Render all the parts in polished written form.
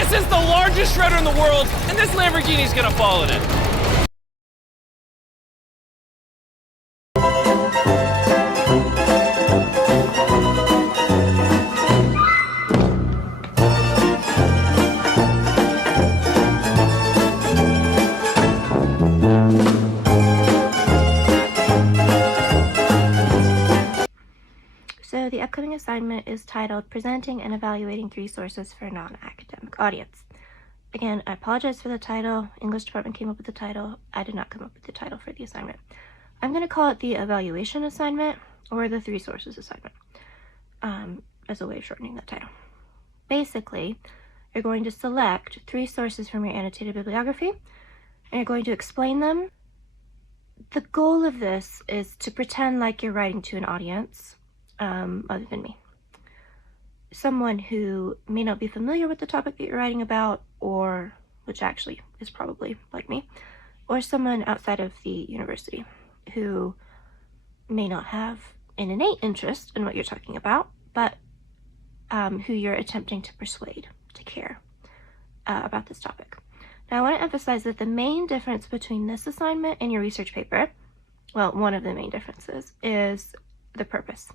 This is the largest shredder in the world, and this Lamborghini's gonna fall in it. So the upcoming assignment is titled Presenting and Evaluating Three Sources for a Non-Academic Audience. Again, I apologize for the title. English department came up with the title. I did not come up with the title for the assignment. I'm going to call it the evaluation assignment or the three sources assignment as a way of shortening that title. Basically, you're going to select three sources from your annotated bibliography and you're going to explain them. The goal of this is to pretend like you're writing to an audience other than me. Someone who may not be familiar with the topic that you're writing about, or which actually is probably like me, or someone outside of the university who may not have an innate interest in what you're talking about, but who you're attempting to persuade to care about this topic. Now, I want to emphasize that the main difference between this assignment and your research paper, well, one of the main differences, is the purpose.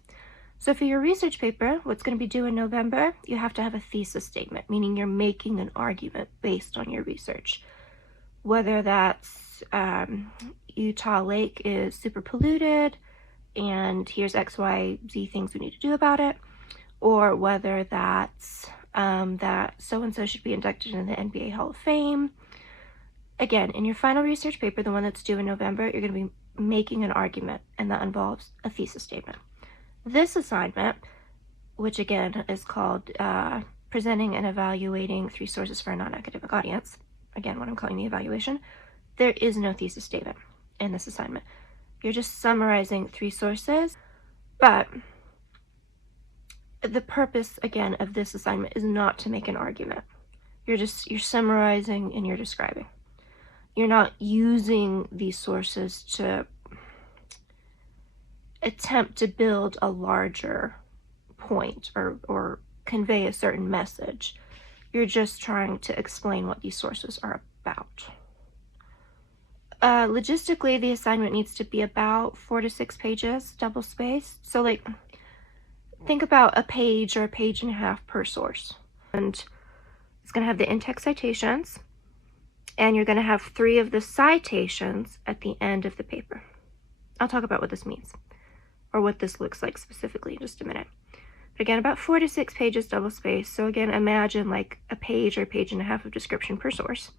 So for your research paper, what's going to be due in November, you have to have a thesis statement, meaning you're making an argument based on your research. Whether that's Utah Lake is super polluted and here's X, Y, Z things we need to do about it, or whether that's that so-and-so should be inducted into the NBA Hall of Fame. Again, in your final research paper, the one that's due in November, you're going to be making an argument, and that involves a thesis statement. This assignment, which again is called Presenting and Evaluating Three Sources for a Non-Academic Audience, again, what I'm calling the evaluation, there is no thesis statement in this assignment. You're just summarizing three sources, but the purpose, again, of this assignment is not to make an argument. You're summarizing and you're describing. You're not using these sources to attempt to build a larger point or convey a certain message. You're just trying to explain what these sources are about. Logistically, the assignment needs to be about 4 to 6 pages, double spaced. So like, think about a page or a page and a half per source. And it's going to have the in-text citations, and you're going to have 3 of the citations at the end of the paper. I'll talk about what this means, or what this looks like specifically in just a minute. But again, about 4 to 6 pages double spaced. So again, imagine like a page or a page and a half of description per source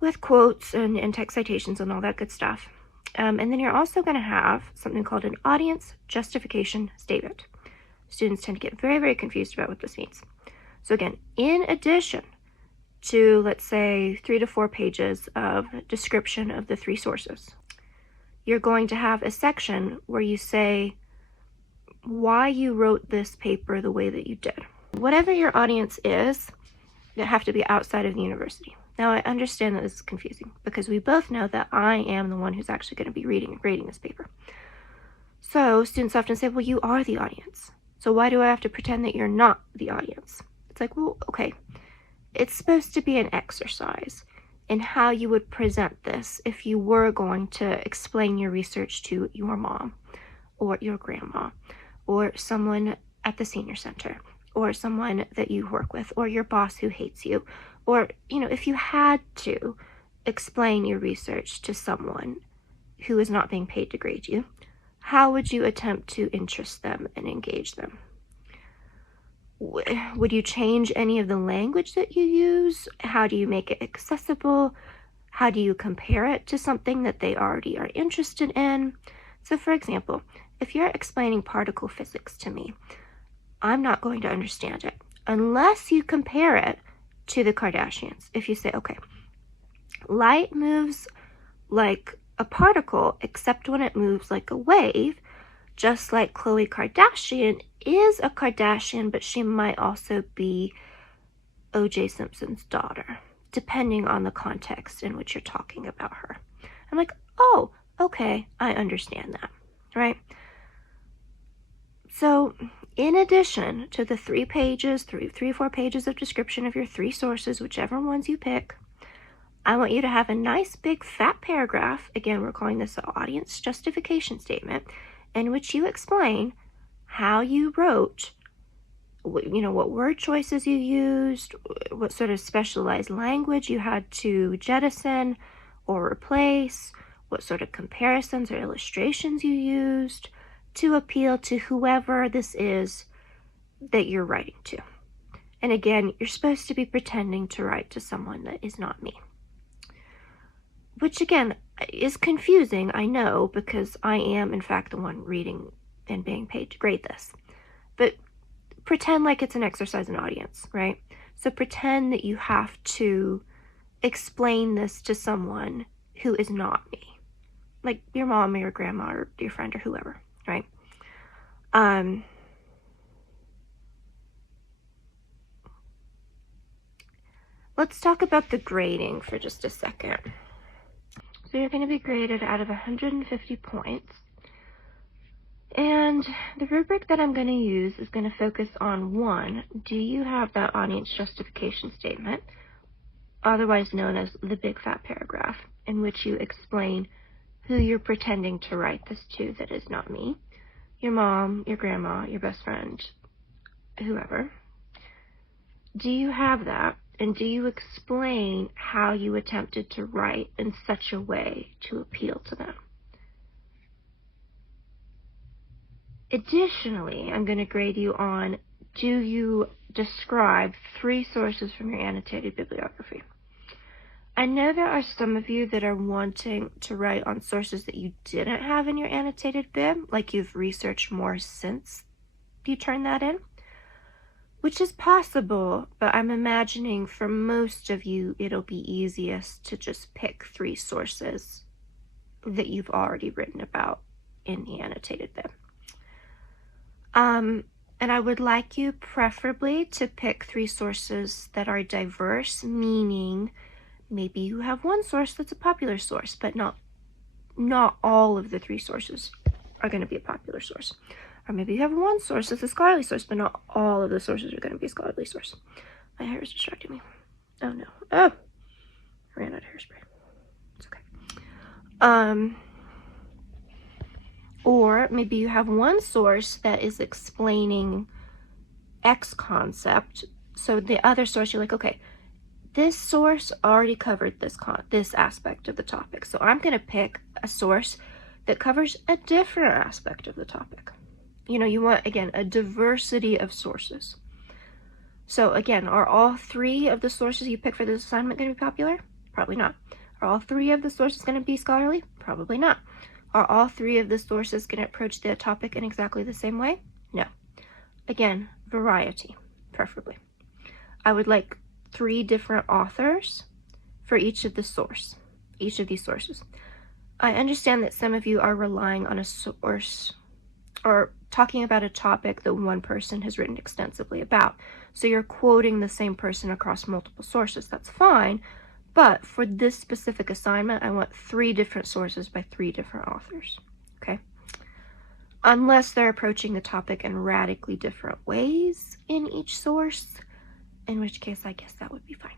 with quotes and in-text citations and all that good stuff. And then you're also going to have something called an audience justification statement. Students tend to get very, very confused about what this means. So again, in addition to, let's say, 3 to 4 pages of description of the 3 sources, you're going to have a section where you say why you wrote this paper the way that you did. Whatever your audience is, they have to be outside of the university. Now, I understand that this is confusing because we both know that I am the one who's actually going to be reading and grading this paper. So students often say, well, you are the audience. So why do I have to pretend that you're not the audience? It's like, well, okay. It's supposed to be an exercise in how you would present this if you were going to explain your research to your mom or your grandma or someone at the senior center or someone that you work with or your boss who hates you, or, you know, if you had to explain your research to someone who is not being paid to grade you, how would you attempt to interest them and engage them? Would you change any of the language that you use? How do you make it accessible? How do you compare it to something that they already are interested in? So for example, if you're explaining particle physics to me, I'm not going to understand it unless you compare it to the Kardashians. If you say, okay, light moves like a particle, except when it moves like a wave, just like Khloe Kardashian is a Kardashian, but she might also be O.J. Simpson's daughter, depending on the context in which you're talking about her. I'm like, oh, okay, I understand that, right? So in addition to the 3 pages, 4 pages of description of your 3 sources, whichever ones you pick, I want you to have a nice big fat paragraph, again, we're calling this an audience justification statement, in which you explain how you wrote, what word choices you used, what sort of specialized language you had to jettison or replace, what sort of comparisons or illustrations you used to appeal to whoever this is that you're writing to. And again, you're supposed to be pretending to write to someone that is not me. Which again is confusing, I know, because I am in fact the one reading and being paid to grade this. But pretend like it's an exercise in audience, right? So pretend that you have to explain this to someone who is not me. Like your mom or your grandma or your friend or whoever, right? Let's talk about the grading for just a second. So you're going to be graded out of 150 points. And the rubric that I'm going to use is going to focus on 1, do you have that audience justification statement, otherwise known as the big fat paragraph, in which you explain who you're pretending to write this to that is not me, your mom, your grandma, your best friend, whoever. Do you have that? And do you explain how you attempted to write in such a way to appeal to them? Additionally, I'm going to grade you on, do you describe 3 sources from your annotated bibliography? I know there are some of you that are wanting to write on sources that you didn't have in your annotated bib, like you've researched more since you turned that in. Which is possible, but I'm imagining for most of you, it'll be easiest to just pick 3 sources that you've already written about in the annotated bib. And I would like you preferably to pick 3 sources that are diverse, meaning maybe you have one source that's a popular source, but not all of the 3 sources are going to be a popular source. Or maybe you have one source that's a scholarly source, but not all of the sources are going to be a scholarly source. My hair is distracting me. Oh no. Oh! I ran out of hairspray. It's okay. Or maybe you have one source that is explaining X concept. So the other source, you're like, okay, this source already covered this aspect of the topic. So I'm going to pick a source that covers a different aspect of the topic. You want, again, a diversity of sources. So again, are all 3 of the sources you pick for this assignment going to be popular? Probably not. Are all 3 of the sources going to be scholarly? Probably not. Are all 3 of the sources going to approach the topic in exactly the same way? No. Again, variety, preferably. I would like 3 different authors for each of these sources. I understand that some of you are relying on a source or talking about a topic that one person has written extensively about. So you're quoting the same person across multiple sources. That's fine. But for this specific assignment, I want 3 different sources by 3 different authors. Okay? Unless they're approaching the topic in radically different ways in each source, in which case I guess that would be fine.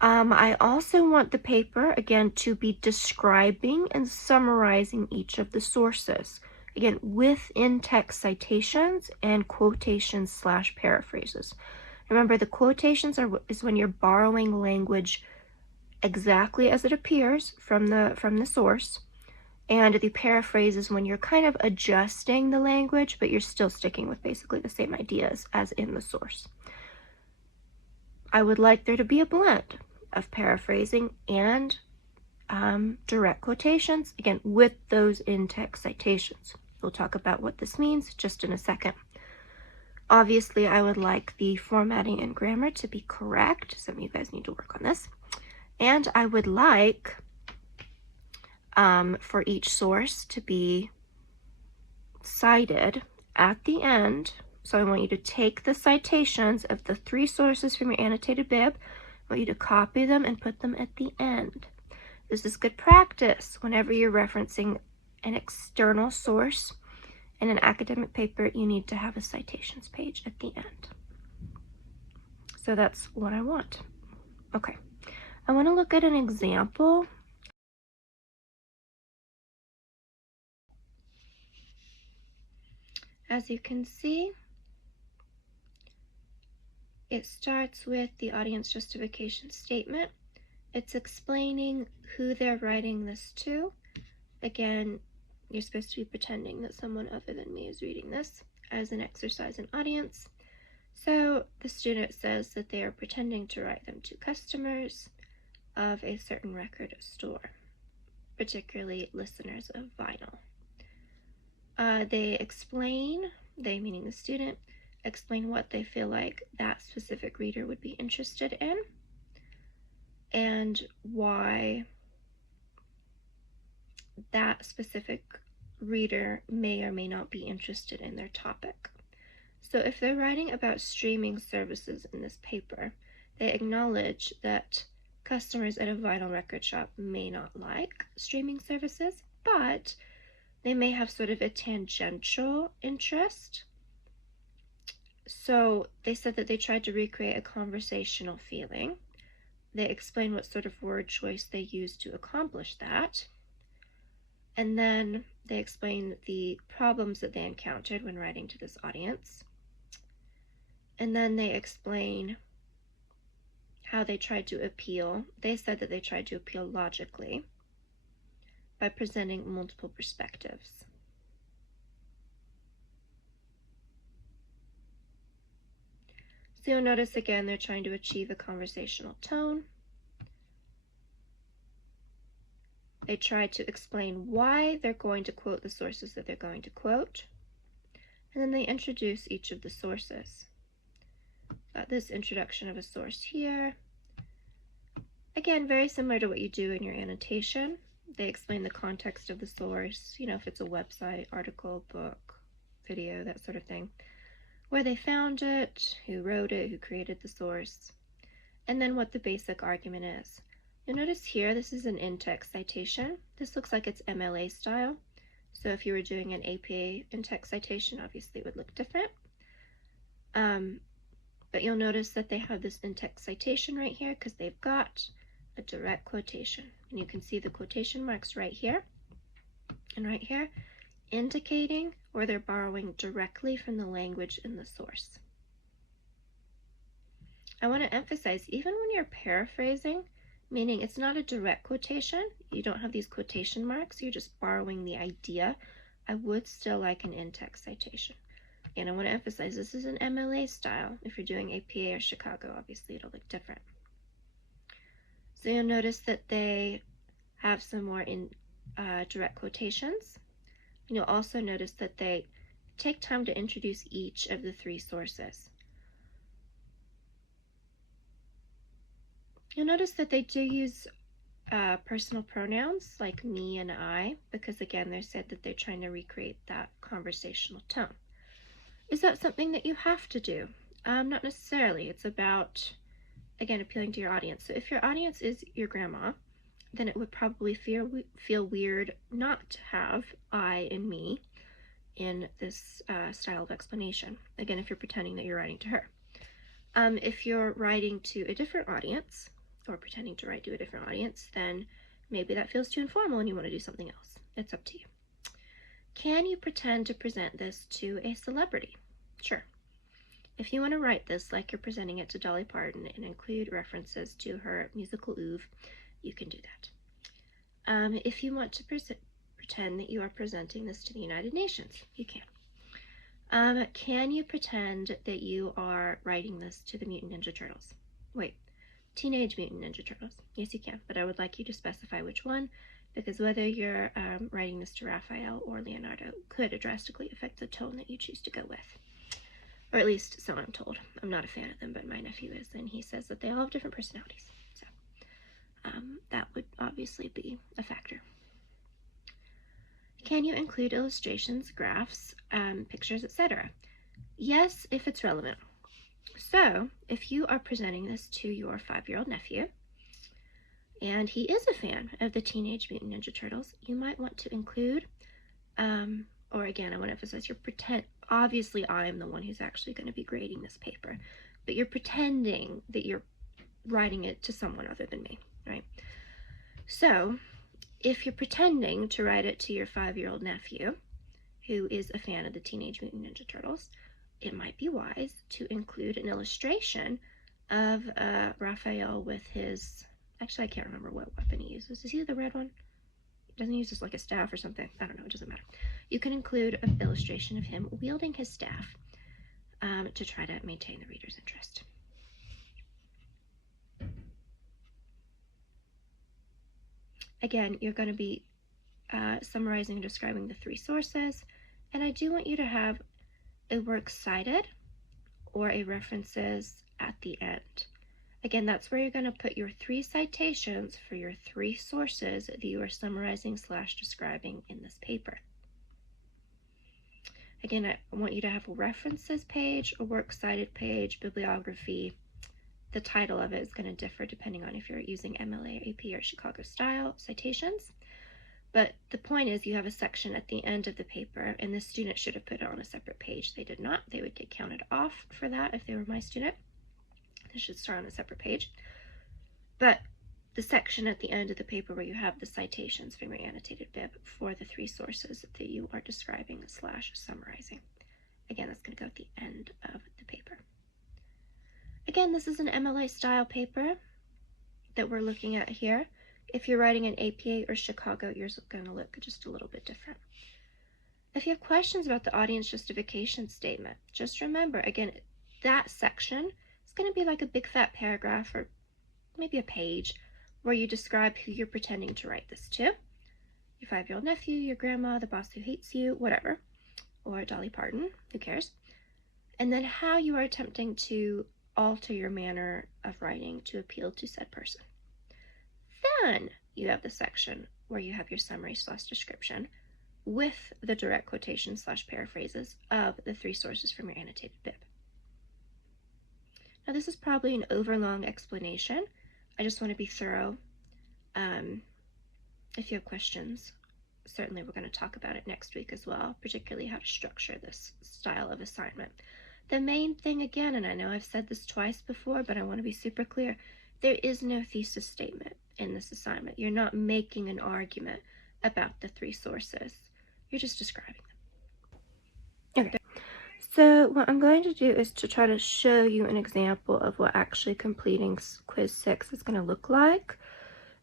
I also want the paper, again, to be describing and summarizing each of the sources. Again, with in-text citations and quotations / paraphrases. Remember, the quotations is when you're borrowing language exactly as it appears from the source. And the paraphrase is when you're kind of adjusting the language, but you're still sticking with basically the same ideas as in the source. I would like there to be a blend of paraphrasing and direct quotations, again, with those in-text citations. We'll talk about what this means just in a second. Obviously, I would like the formatting and grammar to be correct. Some of you guys need to work on this. And I would like for each source to be cited at the end. So I want you to take the citations of the 3 sources from your annotated bib. I want you to copy them and put them at the end. This is good practice whenever you're referencing an external source In an academic paper, you need to have a citations page at the end. So that's what I want. Okay, I want to look at an example. As you can see, it starts with the audience justification statement. It's explaining who they're writing this to. Again, you're supposed to be pretending that someone other than me is reading this as an exercise in audience. So the student says that they are pretending to write them to customers of a certain record store, particularly listeners of vinyl. They explain, they meaning the student, explain what they feel like that specific reader would be interested in and why that specific reader may or may not be interested in their topic. So if they're writing about streaming services in this paper, they acknowledge that customers at a vinyl record shop may not like streaming services, but they may have sort of a tangential interest. So they said that they tried to recreate a conversational feeling. They explain what sort of word choice they used to accomplish that. And then they explain the problems that they encountered when writing to this audience. And then they explain how they tried to appeal. They said that they tried to appeal logically by presenting multiple perspectives. So you'll notice again, they're trying to achieve a conversational tone. They try to explain why they're going to quote the sources that they're going to quote. And then they introduce each of the sources. Got this introduction of a source here. Again, very similar to what you do in your annotation. They explain the context of the source, you know, if it's a website, article, book, video, that sort of thing. Where they found it, who wrote it, who created the source, and then what the basic argument is. You'll notice here, this is an in-text citation. This looks like it's MLA style. So if you were doing an APA in-text citation, obviously it would look different. But you'll notice that they have this in-text citation right here because they've got a direct quotation. And you can see the quotation marks right here and right here, indicating where they're borrowing directly from the language in the source. I want to emphasize, even when you're paraphrasing, meaning it's not a direct quotation, you don't have these quotation marks, you're just borrowing the idea, I would still like an in-text citation. And I want to emphasize, this is an MLA style. If you're doing APA or Chicago, obviously it'll look different. So you'll notice that they have some more direct quotations. And you'll also notice that they take time to introduce each of the three sources. You'll notice that they do use personal pronouns like me and I, because again, they said that they're trying to recreate that conversational tone. Is that something that you have to do? Not necessarily. It's about, again, appealing to your audience. So if your audience is your grandma, then it would probably feel weird not to have I and me in this style of explanation. Again, if you're pretending that you're writing to her. If you're writing to a different audience, or pretending to write to a different audience, then maybe that feels too informal and you want to do something else. It's up to you. Can you pretend to present this to a celebrity? Sure. If you want to write this like you're presenting it to Dolly Parton and include references to her musical oeuvre, you can do that. If you want to pretend that you are presenting this to the United Nations, you can. Can you pretend that you are writing this to the Mutant Ninja Turtles? Wait, Teenage Mutant Ninja Turtles. Yes, you can, but I would like you to specify which one, because whether you're writing this to Raphael or Leonardo could drastically affect the tone that you choose to go with. Or at least so I'm told. I'm not a fan of them, but my nephew is, and he says that they all have different personalities. So that would obviously be a factor. Can you include illustrations, graphs, pictures, etc.? Yes, if it's relevant. So if you are presenting this to your 5-year-old nephew, and he is a fan of the Teenage Mutant Ninja Turtles, you might want to include or again, I want to emphasize, obviously I'm the one who's actually going to be grading this paper, but you're pretending that you're writing it to someone other than me, right? So if you're pretending to write it to your 5-year-old nephew, who is a fan of the Teenage Mutant Ninja Turtles, it might be wise to include an illustration of Raphael with his, actually I can't remember what weapon he uses. Is he the red one? Doesn't he use this like a staff or something? I don't know, it doesn't matter. You can include an illustration of him wielding his staff to try to maintain the reader's interest. Again, you're going to be summarizing and describing the 3 sources, and I do want you to have a works cited or a references at the end. Again, that's where you're going to put your 3 citations for your 3 sources that you are summarizing / describing in this paper. Again, I want you to have a references page, a works cited page, bibliography. The title of it is going to differ depending on if you're using MLA, AP, or Chicago style citations. But the point is you have a section at the end of the paper, and the student should have put it on a separate page. They did not. They would get counted off for that if they were my student. They should start on a separate page. But the section at the end of the paper where you have the citations from your annotated bib for the 3 sources that you are describing / summarizing. Again, that's going to go at the end of the paper. Again, this is an MLA style paper that we're looking at here. If you're writing an APA or Chicago, yours is going to look just a little bit different. If you have questions about the audience justification statement, just remember, again, that section is going to be like a big fat paragraph or maybe a page where you describe who you're pretending to write this to. Your 5-year-old nephew, your grandma, the boss who hates you, whatever, or Dolly Parton, who cares? And then how you are attempting to alter your manner of writing to appeal to said person. Then you have the section where you have your summary / description with the direct quotation / paraphrases of the 3 sources from your annotated bib. Now this is probably an overlong explanation. I just want to be thorough. If you have questions, certainly we're going to talk about it next week as well, particularly how to structure this style of assignment. The main thing, again, and I know I've said this twice before, but I want to be super clear, there is no thesis statement in this assignment. You're not making an argument about the 3 sources. You're just describing them. Okay. So what I'm going to do is to try to show you an example of what actually completing quiz 6 is going to look like.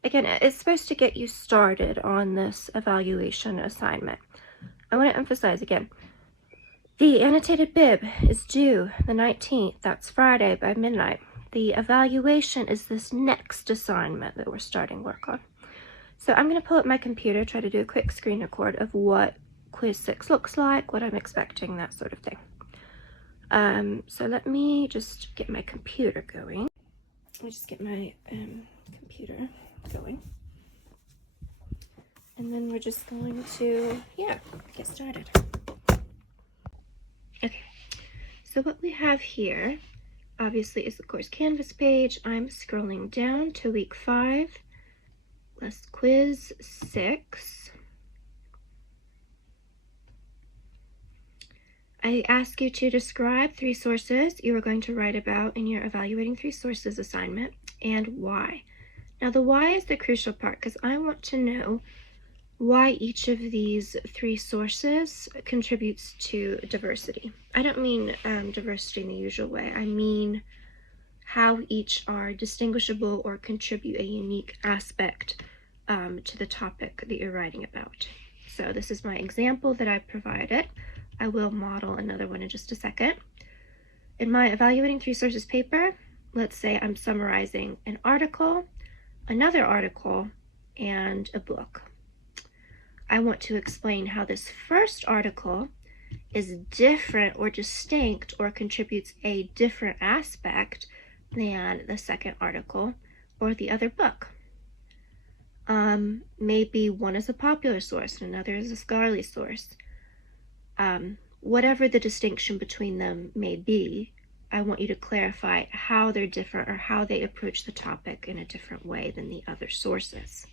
Again, it's supposed to get you started on this evaluation assignment. I want to emphasize again, the annotated bib is due the 19th. That's Friday by midnight. The evaluation is this next assignment that we're starting work on. So I'm going to pull up my computer, try to do a quick screen record of what quiz 6 looks like, what I'm expecting, that sort of thing. So let me just get my computer going. Let me just get my computer going. And then we're just going to, get started. Okay, so what we have here, obviously, is the course Canvas page. I'm scrolling down to week 5, less quiz 6. I ask you to describe 3 sources you are going to write about in your evaluating 3 sources assignment and why. Now the why is the crucial part because I want to know why each of these 3 sources contributes to diversity. I don't mean diversity in the usual way. I mean how each are distinguishable or contribute a unique aspect to the topic that you're writing about. So this is my example that I provided. I will model another one in just a second. In my evaluating 3 sources paper, let's say I'm summarizing an article, another article, and a book. I want to explain how this first article is different or distinct or contributes a different aspect than the second article or the other book. Maybe one is a popular source and another is a scholarly source. Whatever the distinction between them may be, I want you to clarify how they're different or how they approach the topic in a different way than the other sources.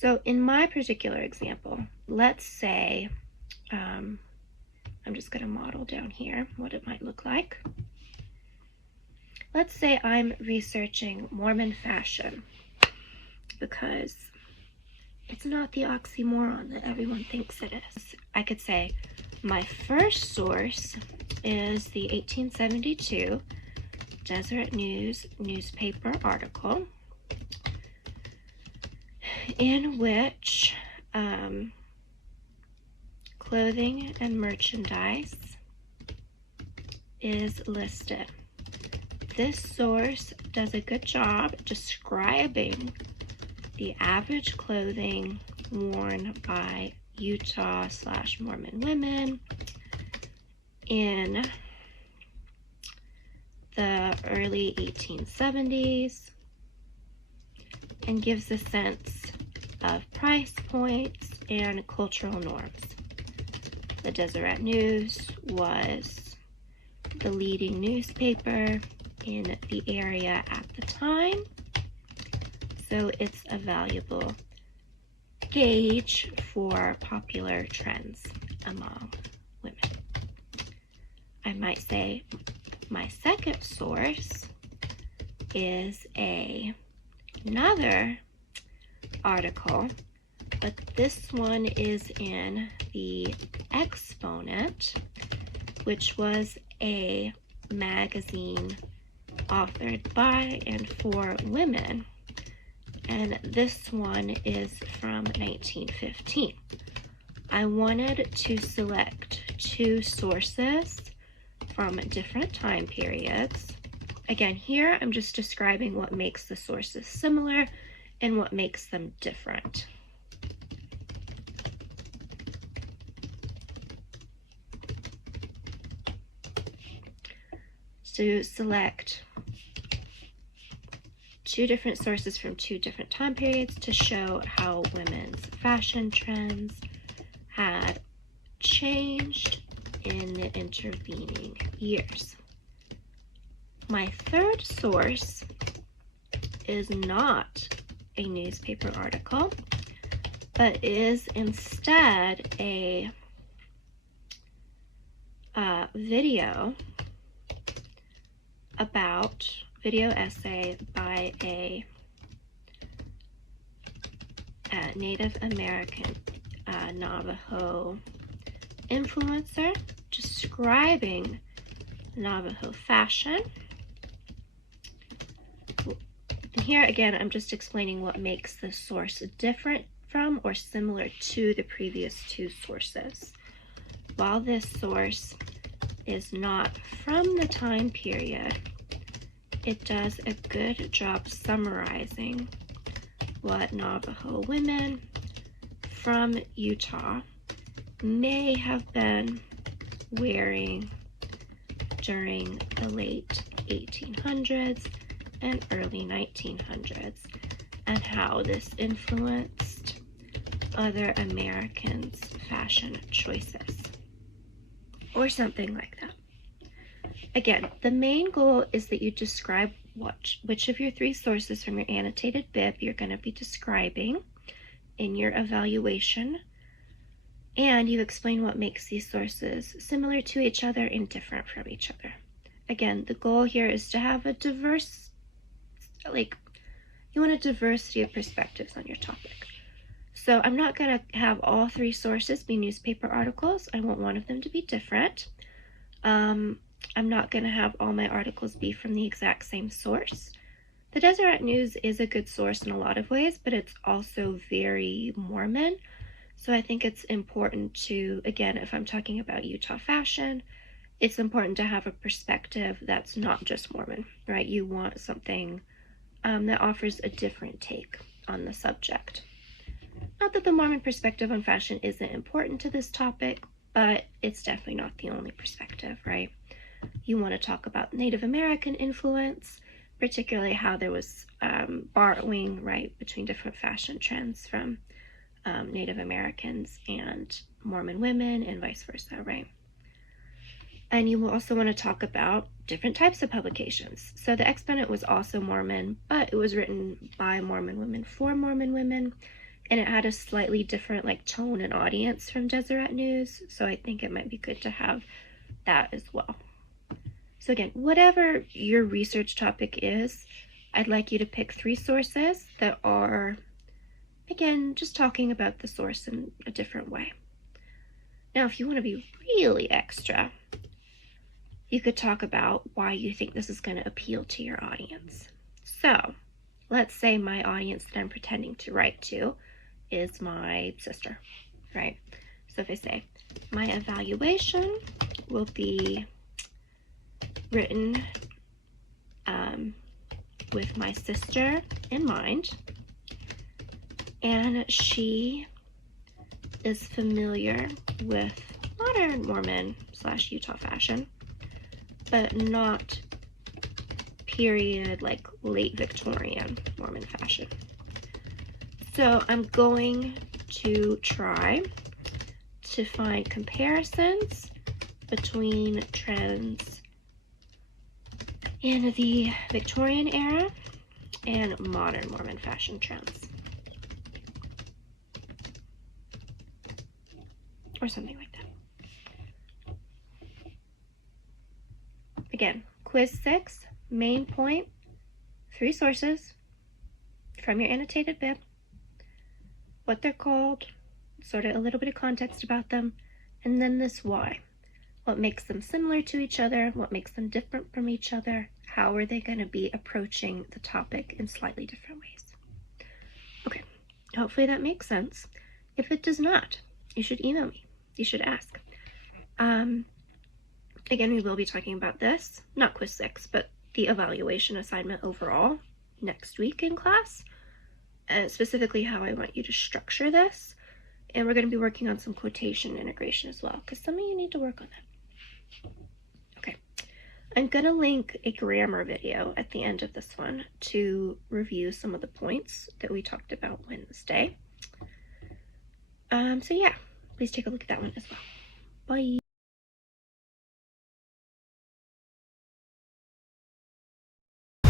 So in my particular example, let's say, I'm just going to model down here what it might look like. Let's say I'm researching Mormon fashion, because it's not the oxymoron that everyone thinks it is. I could say my first source is the 1872 Deseret News newspaper article, in which clothing and merchandise is listed. This source does a good job describing the average clothing worn by Utah/Mormon women in the early 1870s, and gives a sense of price points and cultural norms. The Deseret News was the leading newspaper in the area at the time, so it's a valuable gauge for popular trends among women. I might say my second source is another article, but this one is in the Exponent, which was a magazine authored by and for women, and this one is from 1915. I wanted to select two sources from different time periods. Again, here I'm just describing what makes the sources similar and what makes them different. To select two different sources from two different time periods to show how women's fashion trends had changed in the intervening years. My third source is not a newspaper article, but is instead a video essay by a Native American Navajo influencer describing Navajo fashion. And here again, I'm just explaining what makes this source different from or similar to the previous two sources. While this source is not from the time period, it does a good job summarizing what Navajo women from Utah may have been wearing during the late 1800s and early 1900s, and how this influenced other Americans' fashion choices, or something like that. Again, the main goal is that you describe which of your three sources from your annotated bib you're going to be describing in your evaluation, and you explain what makes these sources similar to each other and different from each other. Again, the goal here is to have a diverse, you want a diversity of perspectives on your topic. So I'm not going to have all three sources be newspaper articles. I want one of them to be different. I'm not going to have all my articles be from the exact same source. The Deseret News is a good source in a lot of ways, but it's also very Mormon. So I think it's important to, again, if I'm talking about Utah fashion, it's important to have a perspective that's not just Mormon, right? You want something that offers a different take on the subject. Not that the Mormon perspective on fashion isn't important to this topic, but it's definitely not the only perspective, right? You want to talk about Native American influence, particularly how there was borrowing, right, between different fashion trends from Native Americans and Mormon women and vice versa, right? And you will also want to talk about different types of publications. So the Exponent was also Mormon, but it was written by Mormon women for Mormon women. and it had a slightly different like tone and audience from Deseret News, so I think it might be good to have that as well. So again, whatever your research topic is, I'd like you to pick 3 sources that are, again, just talking about the source in a different way. Now, if you want to be really extra, you could talk about why you think this is going to appeal to your audience. So, let's say my audience that I'm pretending to write to is my sister, right? So if I say, my evaluation will be written with my sister in mind, and she is familiar with modern Mormon / Utah fashion, but not period like late Victorian Mormon fashion. So I'm going to try to find comparisons between trends in the Victorian era and modern Mormon fashion trends. Or something like that. Again, quiz 6, main point, 3 sources from your annotated bib, what they're called, sort of a little bit of context about them, and then this why. What makes them similar to each other, what makes them different from each other, how are they going to be approaching the topic in slightly different ways. Okay, hopefully that makes sense. If it does not, you should email me. You should ask. Again, we will be talking about this, not quiz 6, but the evaluation assignment overall next week in class, specifically how I want you to structure this. And we're going to be working on some quotation integration as well, because some of you need to work on that. Okay, I'm going to link a grammar video at the end of this one to review some of the points that we talked about Wednesday. So yeah, please take a look at that one as well. Bye.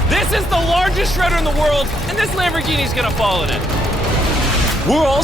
This is the largest shredder in the world, and this Lamborghini's gonna fall in it. We're all